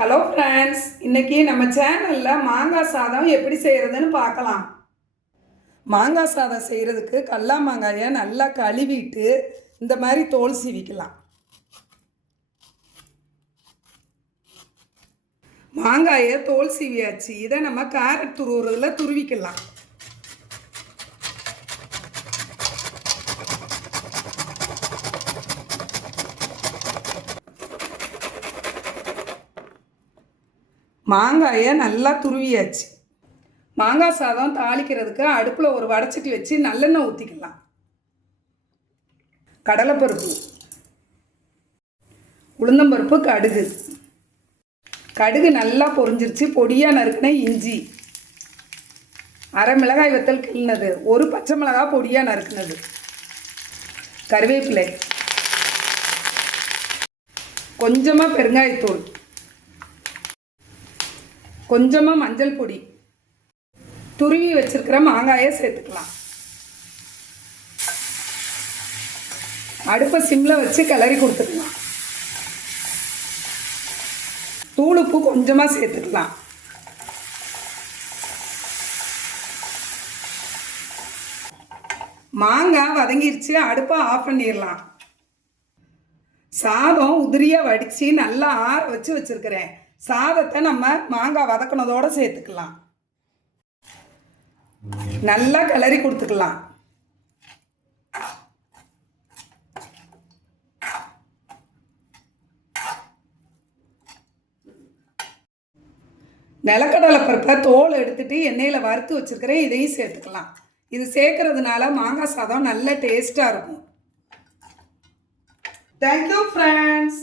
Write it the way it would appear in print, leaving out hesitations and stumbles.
Hello friends, இன்றைக்கி நம்ம சேனலில் மாங்காய் சாதம் எப்படி செய்கிறதுன்னு பார்க்கலாம். மாங்காய் சாதம் செய்கிறதுக்கு கடல மாங்காயை நல்லா கழுவிட்டு இந்த மாதிரி தோல் சீவிக்கலாம். மாங்காயை தோல் சீவியாச்சு. இதை நம்ம கேரட் துருவுறதுல துருவிக்கலாம். மாங்காயை நல்லா துருவியாச்சு. மாங்காய் சாதம் தாளிக்கிறதுக்கு அடுப்பில் ஒரு வடைச்சட்டி வச்சு நல்லெண்ணெய் ஊற்றிக்கலாம். கடலைப்பருப்பு, உளுந்தம்பருப்பு, கடுகு நல்லா பொரிஞ்சிருச்சு. பொடியாக நறுக்கின இஞ்சி, அரை மிளகாய் வத்தல் கிள்ளினது, ஒரு பச்சை மிளகாய் பொடியாக நறுக்கினது, கருவேப்பிலை, கொஞ்சமாக பெருங்காயத்தூள், கொஞ்சமாக மஞ்சள் பொடி, துருவி வச்சிருக்கிற மாங்காயை சேர்த்துக்கலாம். அடுப்பை சிம்மில் வச்சு கிளறி கொடுத்துக்கலாம். தூள் உப்பு கொஞ்சமாக சேர்த்துக்கலாம். மாங்காய் வதங்கிருச்சு. அடுப்பை ஆஃப் பண்ணிடலாம். சாதம் உதிரியாக வடித்து நல்லா ஆற வச்சு வச்சுருக்கிறேன். சாதத்தை நம்ம மாங்காய் வதக்கினதோடு சேர்த்துக்கலாம். நல்லா கிளறி கொடுத்துக்கலாம். நிலக்கடலை பருப்பை தோல் எடுத்துட்டு எண்ணெயில் வறுத்து வச்சுருக்கிறேன். இதையும் சேர்த்துக்கலாம். இது சேர்க்கறதுனால மாங்காய் சாதம் நல்ல டேஸ்ட்டாக இருக்கும். Thank you friends.